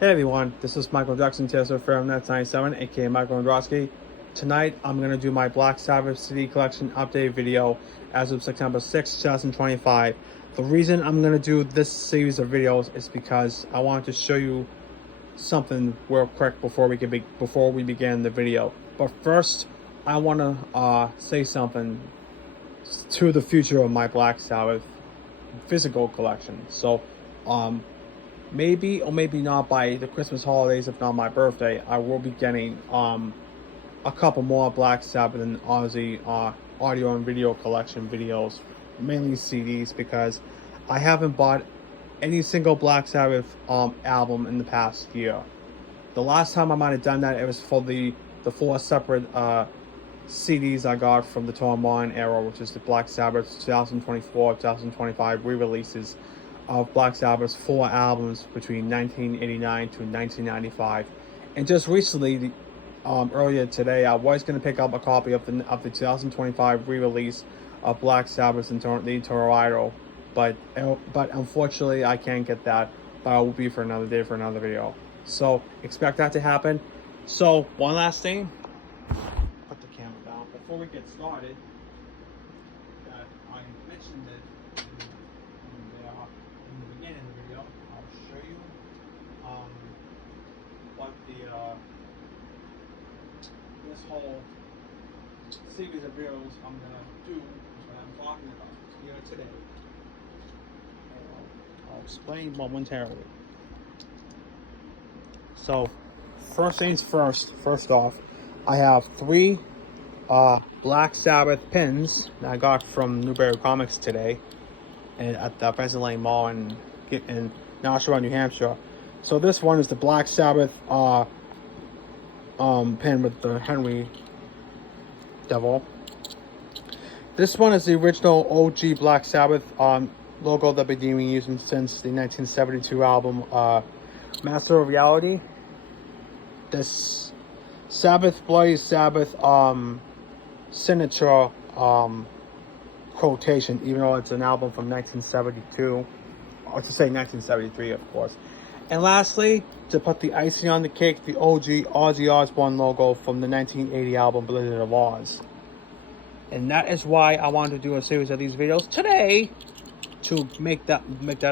Hey everyone, this is Michael Jackson Tesla from Net 97, aka Michael Androsky. Tonight I'm going to do my Black Sabbath CD collection update video as of September 6, 2025. The reason I'm going to do this series of videos is because I want to show you something real quick before we begin the video. But first, I want to say something to the future of my Black Sabbath physical collection. So, maybe or maybe not by the Christmas holidays, if not my birthday, I will be getting a couple more Black Sabbath and Ozzy audio and video collection videos, mainly CDs, because I haven't bought any single Black Sabbath album in the past year. The last time I might have done that, it was for the four separate CDs I got from the Tom Martin era, which is the Black Sabbath 2024 2025 re-releases of Black Sabbath's four albums between 1989 to 1995. And just recently, earlier today, I was going to pick up a copy of the 2025 re-release of Black Sabbath's The Eternal Idol, but unfortunately I can't get that. But it will be for another day for another video. So expect that to happen. So one last thing, put the camera down before we get started. That I mentioned it in the beginning of the video. I'll show you what this whole series of videos I'm gonna do, what I'm talking about here today. I'll explain momentarily. So, first things first. First off, I have three Black Sabbath pins that I got from Newberry Comics today, and at the Pheasant Lane Mall in Nashua, New Hampshire. So this one is the Black Sabbath pin with the Henry Devil. This one is the original OG Black Sabbath logo that they've been using since the 1972 album Master of Reality. This Sabbath Bloody Sabbath signature quotation, even though it's an album from 1972, or to say 1973, of course. And lastly, to put the icing on the cake, the OG Ozzy Osbourne logo from the 1980 album Blizzard of Oz. And that is why I wanted to do a series of these videos today, to make that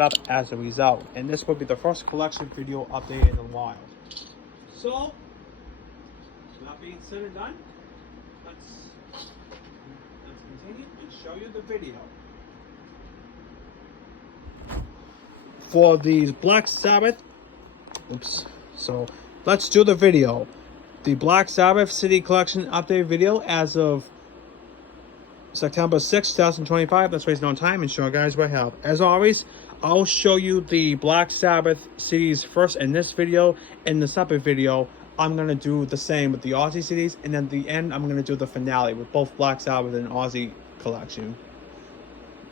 up as a result. And this will be the first collection video update in a while. So, that being said and done, let's continue and show you the video. For the Black Sabbath, so let's do the video. The Black Sabbath CD Collection update video as of September 6, 2025. Let's waste no time and show you guys what I have. As always, I'll show you the Black Sabbath CDs first in this video. In the separate video, I'm going to do the same with the Ozzy CDs. And then at the end, I'm going to do the finale with both Black Sabbath and Ozzy collection.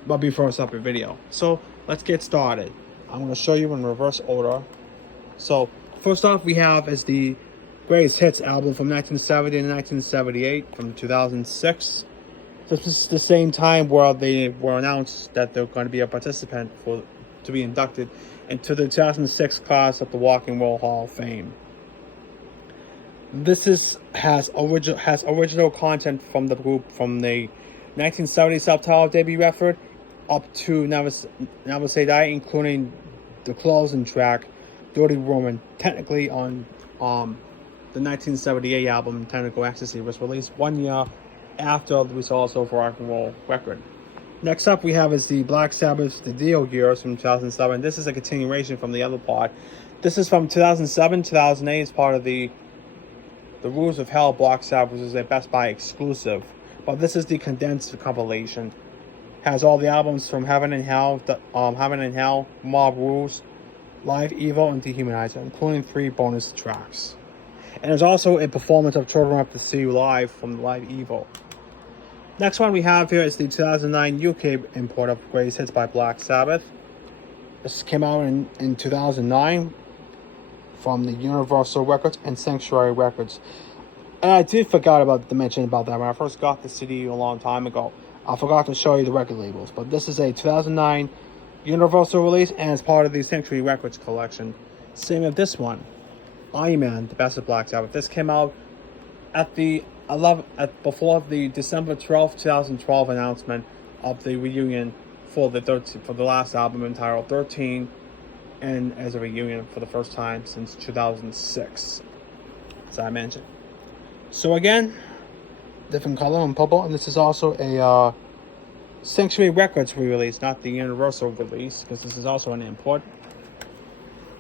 But before a separate video. So, let's get started. I'm going to show you in reverse order. So, first off, we have is the Greatest Hits album from 1970 and 1978 from 2006. This is the same time where they were announced that they're going to be a participant to be inducted into the 2006 class of the Rock and Roll Hall of Fame. This has original content from the group from the 1970 self-titled debut record up to Never Say Die, including the closing track Dirty Woman, technically on the 1978 album Technical Ecstasy, was released 1 year after the results of Rock and Roll record. Next up we have is the Black Sabbath The Dio Years from 2007. This is a continuation from the other part. This is from 2007, 2008. It's part of the Rules of Hell Black Sabbath, which is a Best Buy exclusive. But this is the condensed compilation. Has all the albums from Heaven and Hell, Mob Rules, Live Evil, and Dehumanizer, including 3 bonus tracks. And there's also a performance of Children of the Sea live from Live Evil. Next one we have here is the 2009 UK import of Greatest Hits by Black Sabbath. This came out in 2009 from the Universal Records and Sanctuary Records. And I did forget to mention about that when I first got the CD a long time ago. I forgot to show you the record labels, but this is a 2009 Universal release and it's part of the Sanctuary Records collection. Same with this one, Iron Man, the best of Black Sabbath. This came out at the before the December 12th, 2012 announcement of the reunion for the last album entitled 13, and as a reunion for the first time since 2006, as I mentioned. So again, different color and purple, and this is also a Sanctuary Records re-release, not the Universal release, because this is also an import.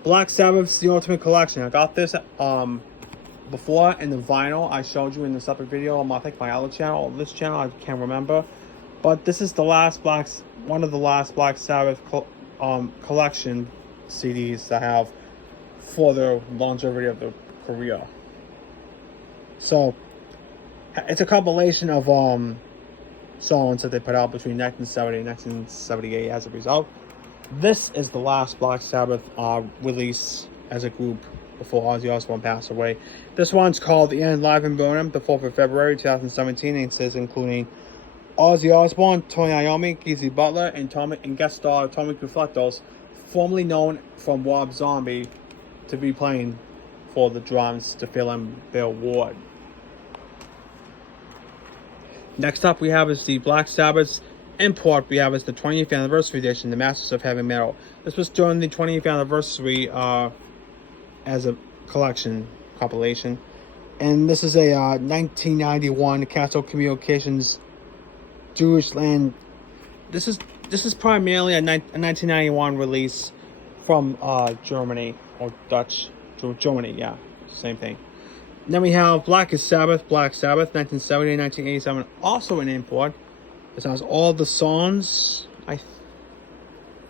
Black Sabbath's The Ultimate Collection. I got this before in the vinyl. I showed you in the separate video on I think my other channel or this channel, I can't remember. But this is the one of the last Black Sabbath collection CDs I have for the longevity of the career. So it's a compilation of songs that they put out between 1970 and 1978 as a result. This is the last Black Sabbath release as a group before Ozzy Osbourne passed away. This one's called The End Live in Birmingham, the 4th of February 2017, and it says including Ozzy Osbourne, Tony Iommi, Geezy Butler, and guest star Tommy Reflectos, formerly known from Rob Zombie, to be playing for the drums to fill in Bill Ward. Next up we have is the Black Sabbath's import. We have is the 20th anniversary edition, the Masters of Heavy Metal. This was during the 20th anniversary as a collection compilation, and this is a 1991 Castle Communications Jewish Land. This is primarily a 1991 release from Germany or Dutch. Germany, yeah, same thing. And then we have Black Sabbath, 1970 and 1987, also an import. This has all the songs, I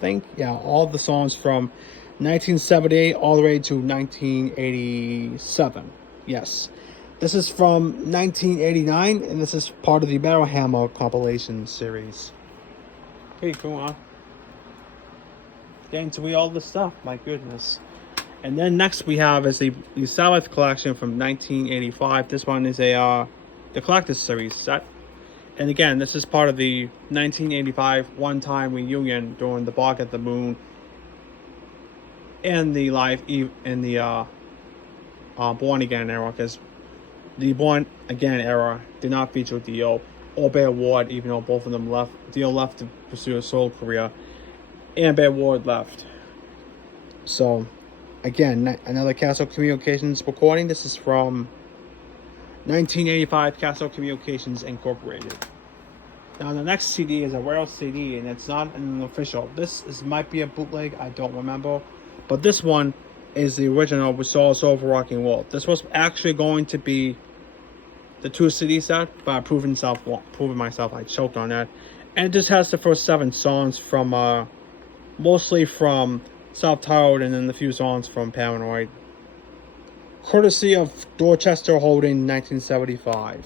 think, yeah, all the songs from 1978 all the way to 1987. Yes. This is from 1989, and this is part of the Metal Hammer compilation series. Pretty cool, huh? Getting to read all this stuff, my goodness. And then next we have is the Sabbath collection from 1985. This one is the collector's series set. And again, this is part of the 1985 one-time reunion during the Bark at the Moon and the Born Again era, because the Born Again era did not feature Dio or Bear Ward, even though both of them left. Dio left to pursue a solo career, and Bear Ward left. So, again, another Castle Communications recording. This is from 1985 Castle Communications Incorporated. Now the next CD is a rare CD, and it's not an official. This might be a bootleg, I don't remember. But this one is the original with Soul for Rock and Roll. This was actually going to be the 2 CD set, but I proving myself I choked on that. And it just has the first 7 songs from mostly from Self-Titled, and then a few songs from Paranoid. Courtesy of Dorchester Holding, 1975.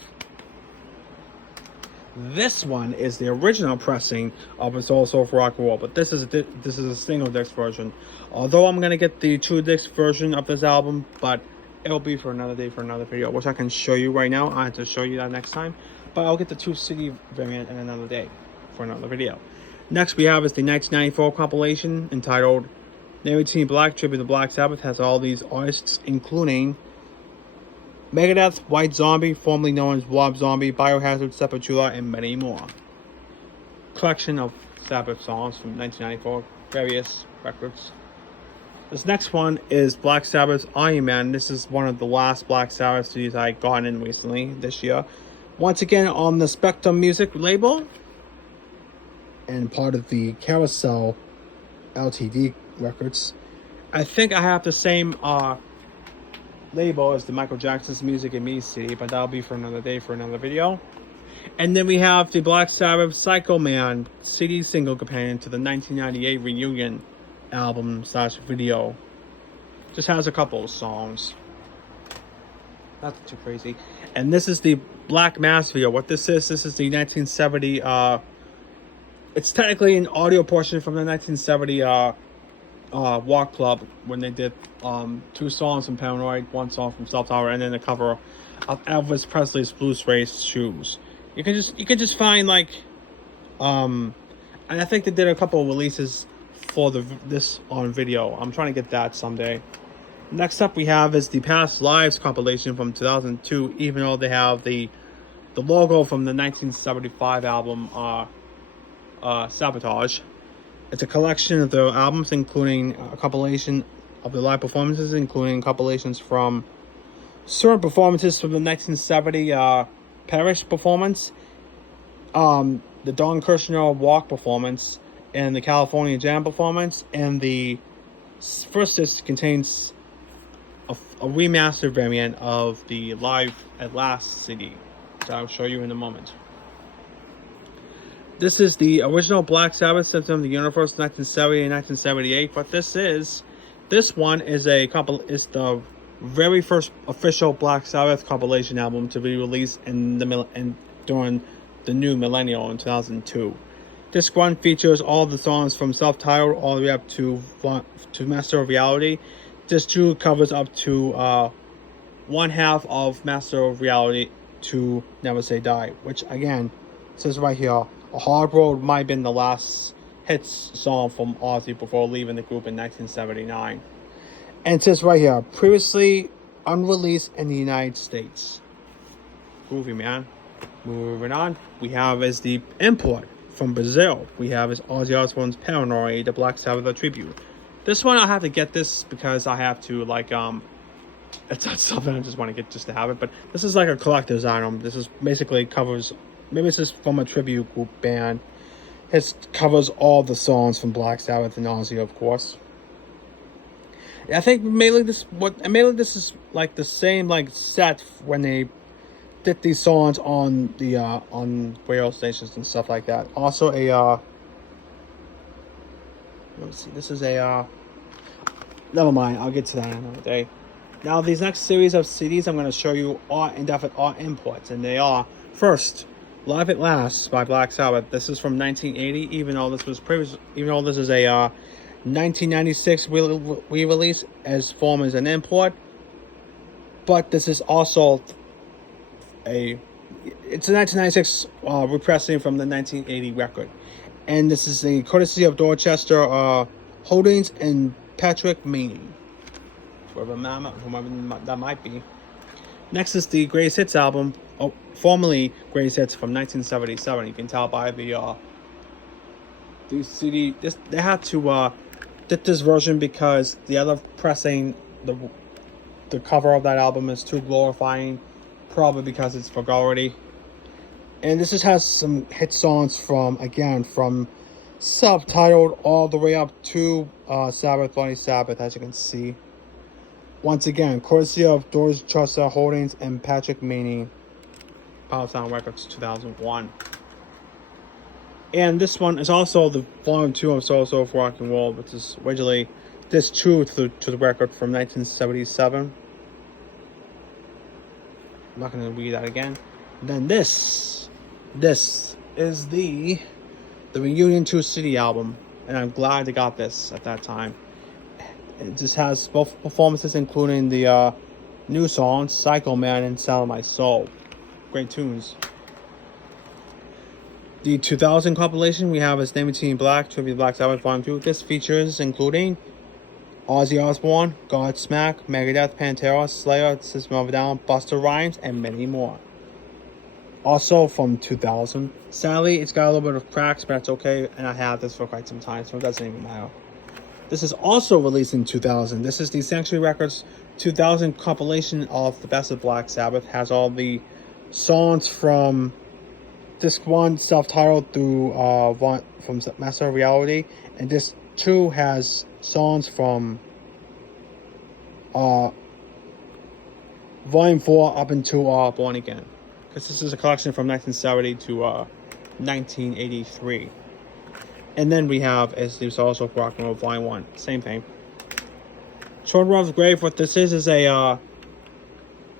This one is the original pressing of a Soul for Rock and Roll, but this is a single disc version. Although I'm gonna get the 2 disc version of this album, but it'll be for another day for another video, which I can show you right now. I have to show you that next time, but I'll get the 2 CD variant in another day for another video. Next we have is the 1994 compilation entitled Navy Team Black Tribute to Black Sabbath. Has all these artists, including Megadeth, White Zombie, formerly known as Rob Zombie, Biohazard, Sepultura, and many more. Collection of Sabbath songs from 1994, various records. This next one is Black Sabbath's Iron Man. This is one of the last Black Sabbath CDs I got in recently this year. Once again on the Spectrum Music label, and part of the Carousel LTD records. I think I have the same label as the Michael Jackson's Music and Me CD, but that'll be for another day for another video. And then we have the Black Sabbath Psycho Man CD single companion to the 1998 reunion album / video. Just has a couple of songs, nothing too crazy. And this is the Black Mass video. What this is the 1970 it's technically an audio portion from the 1970 Walk Club, when they did 2 songs from Paranoid, 1 song from Self Tower, and then a cover of Elvis Presley's Blue Suede Shoes. You can just find like and I think they did a couple of releases for this on video. I'm trying to get that someday. Next up we have is the Past Lives compilation from 2002, even though they have the logo from the 1975 album Sabotage. It's a collection of the albums, including a compilation of the live performances, including compilations from certain performances from the 1970 Parish performance, the Don Kirshner Walk performance, and the California Jam performance, and the first disc contains a remastered variant of the Live at Last CD, which I'll show you in a moment. This is the original Black Sabbath System of the Universe 1970 and 1978, but this one is the very first official Black Sabbath compilation album to be released during the new millennial in 2002. This one features all the songs from self-titled all the way up to Master of Reality. This too covers up to one half of Master of Reality to Never Say Die, which again says right here, A Hard Road might have been the last hits song from Ozzy before leaving the group in 1979. And it says right here, previously unreleased in the United States. Groovy, man. Moving on, we have as the import from Brazil, we have is Ozzy Osbourne's Paranoid, the Black Sabbath tribute. This one I have to get this because I have to it's not something I just want to get just to have it, but this is like a collector's item. This is basically covers, maybe it's just from a tribute group band. It covers all the songs from Black Sabbath and Ozzy, of course. I think mainly this is like the same like set when they did these songs on the on radio stations and stuff like that. Also a let's see, this is a never mind, I'll get to that another day. Now these next series of CDs I'm going to show you are indefinite art imports, and they are first Live at Last by Black Sabbath. This is from 1980, even though this is a 1996 re-release as form as an import, but this is also it's a 1996 repressing from the 1980 record, and this is the courtesy of Dorchester Holdings and Patrick Meany, whoever that might be. Next is the Greatest Hits album, formerly Greatest Hits from 1977. You can tell by the CD. They had to did this version because the other pressing, the cover of that album is too glorifying, probably because it's vulgarity. And this just has some hit songs from self-titled all the way up to Sabbath, Bloody Sabbath, as you can see. Once again, courtesy of Dorchester Holdings and Patrick Meany, Power Sound Records, 2001. And this one is also the volume 2 of Soul for Rock and Roll, which is originally this true to the record from 1977. I'm not going to read that again. And then this is the Reunion 2 City album, and I'm glad they got this at that time. It just has both performances, including the new songs, Psycho Man and Sound My Soul. Great tunes. The 2000 compilation we have is Name It in Black, Tribute to Black Sabbath Volume 2. This features including Ozzy Osbourne, Godsmack, Megadeth, Pantera, Slayer, System of a Down, Busta Rhymes, and many more. Also from 2000. Sadly, it's got a little bit of cracks, but it's okay, and I have this for quite some time, so it doesn't even matter. This is also released in 2000. This is the Sanctuary Records 2000 compilation of the best of Black Sabbath. Has all the songs from disc 1 self-titled through from Master of Reality, and disc 2 has songs from volume 4 up into Born Again, because this is a collection from 1970 to 1983. And then we have, as there's also Rock and Roll Volume 1, same thing. Children of the Grave, what this is a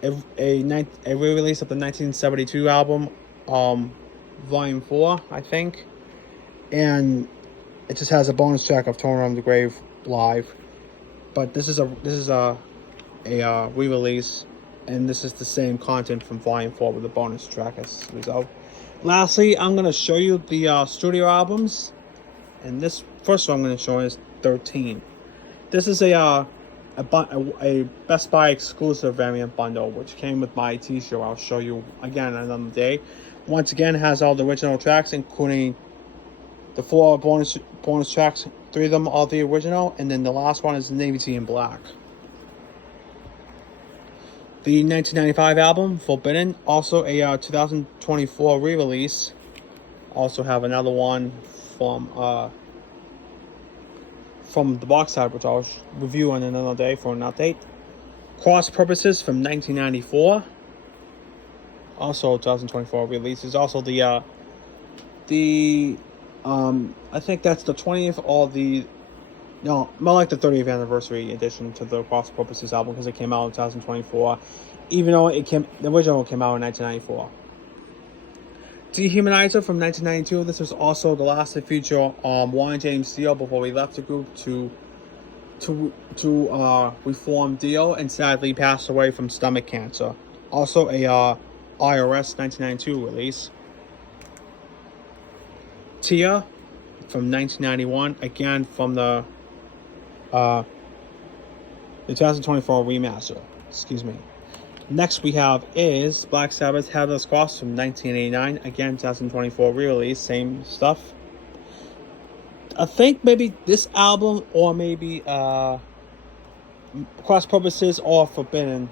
re-release of the 1972 album, Volume 4, I think. And it just has a bonus track of Children of the Grave live. But this is a re-release, and this is the same content from Volume 4 with a bonus track as a result. Lastly, I'm going to show you the studio albums. And this first one I'm going to show is 13. This is a a Best Buy exclusive variant bundle, which came with my t-shirt. I'll show you again another day. Once again, it has all the original tracks, including the 4 bonus tracks. 3 of them are the original, and then the last one is Navy Tea and Black. The 1995 album, Forbidden, also a 2024 re-release. Also have another one from the box set, which I'll review on another day for an update. Cross Purposes from 1994. Also 2024 release. Is also I think that's the 20th or more like the 30th anniversary edition to the Cross Purposes album, because it came out in 2024, even though the original came out in 1994. Dehumanizer from 1992. This was also the last to feature Warren James Dio before we left the group to reform Dio, and sadly passed away from stomach cancer. Also a IRS 1992 release. Tia from 1991, again from the 2024 remaster. Excuse me. Next we have is Black Sabbath Headless Cross from 1989, again 2024 re-release, same stuff. I think maybe this album, or maybe Cross Purposes or Forbidden,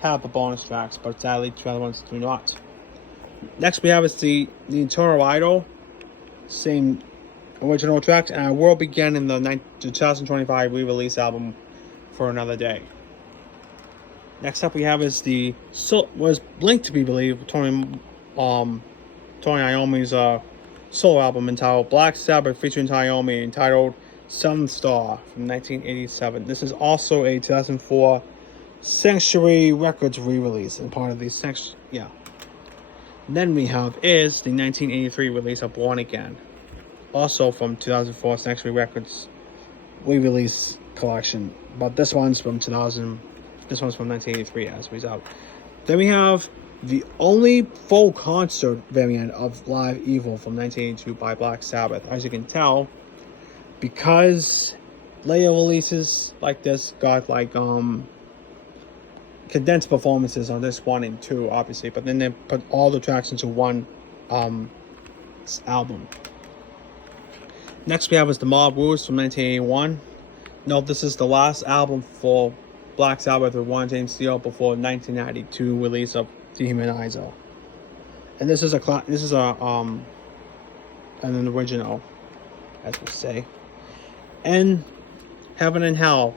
have the bonus tracks, but sadly the other ones do not. Next we have is the Eternal Idol, same original tracks, and I will begin in the 2025 re-release album for another day. Next up we have is was linked to be believed Tony Iommi's solo album entitled Black Sabbath featuring Iommi, entitled Sun Star from 1987. This is also a 2004 Sanctuary Records re-release, and part of the And then we have is the 1983 release of Born Again, also from 2004 Sanctuary Records re-release collection, but this one's from 1983 as a result. Then we have the only full concert variant of Live Evil from 1982 by Black Sabbath. As you can tell, because later releases like this got like condensed performances on this 1 and 2, obviously, but then they put all the tracks into one album. Next we have is the Mob Rules from 1981. No, this is the last album for Black Sabbath with Warren James Dio before 1992 release of Dehumanizer. And this is an original, as we say. And Heaven and Hell,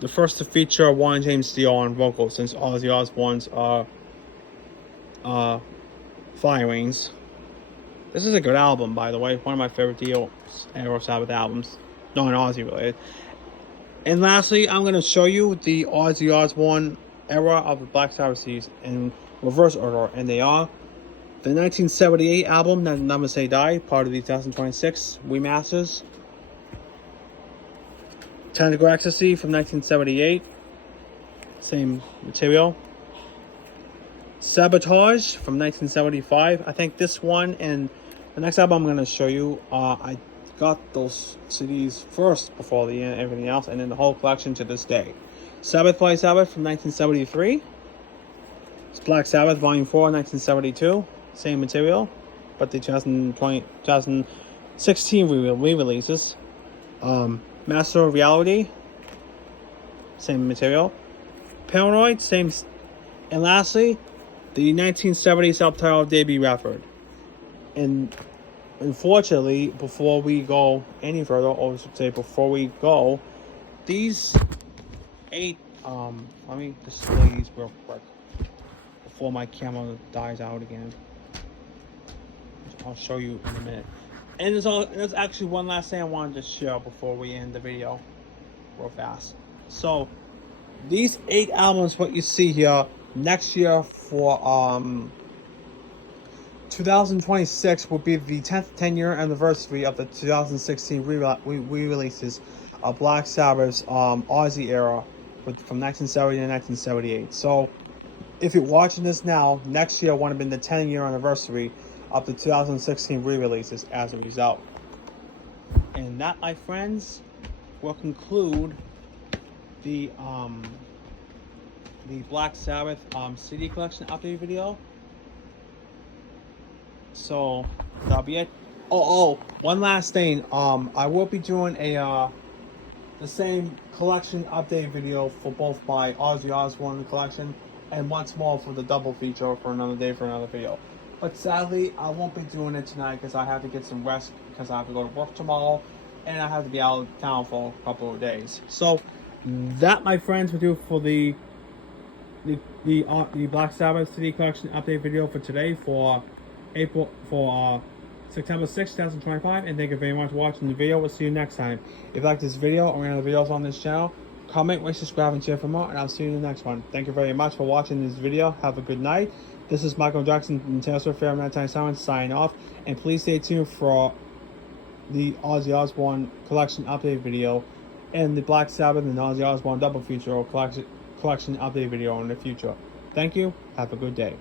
the first to feature Warren James Dio on vocals since Ozzy Osbourne's Firings. This is a good album, by the way. One of my favorite Dio era Sabbath albums, non-Ozzy related. And lastly, I'm going to show you the Ozzy Osbourne era of the Black Sabbath series in reverse order, and they are the 1978 album, Never Say Die, part of the 2026 remasters. Technical Ecstasy from 1978, same material. Sabotage from 1975. I think this one and the next album I'm going to show you, I got those CDs first before everything else, and then the whole collection to this day. Sabbath Black Sabbath from 1973. It's Black Sabbath Volume 4, 1972. Same material, but the 2016 re-releases. Master of Reality, same material. Paranoid, same. And lastly, the 1970 self-titled debut record. And unfortunately, before we go any further, or I should say before we go, these 8, let me display these real quick before my camera dies out again. I'll show you in a minute. And there's actually one last thing I wanted to share before we end the video real fast. So these 8 albums, what you see here, next year for 2026 will be the 10-year anniversary of the 2016 re-releases of Black Sabbath's Ozzy era from 1970 to 1978. So if you're watching this now, next year would have been the 10-year anniversary of the 2016 re-releases as a result. And that, my friends, will conclude the Black Sabbath CD collection update video. So that'll be it. One last thing. I will be doing the same collection update video for both my Ozzy Osbourne collection and once more for the double feature for another day for another video. But sadly, I won't be doing it tonight because I have to get some rest because I have to go to work tomorrow and I have to be out of town for a couple of days. So that, my friends, will do for the Black Sabbath CD collection update video for today for September 6, 2025, and thank you very much for watching the video. We'll see you next time. If you like this video or any other videos on this channel, comment, rate, subscribe, and share for more, and I'll see you in the next one. Thank you very much for watching this video. Have a good night. This is Michael Jackson and Taylor Swift from that time Simon signing off, and please stay tuned for the Ozzy Osbourne collection update video and the Black Sabbath and Ozzy Osbourne double feature or collection update video in the future. Thank you. Have a good day.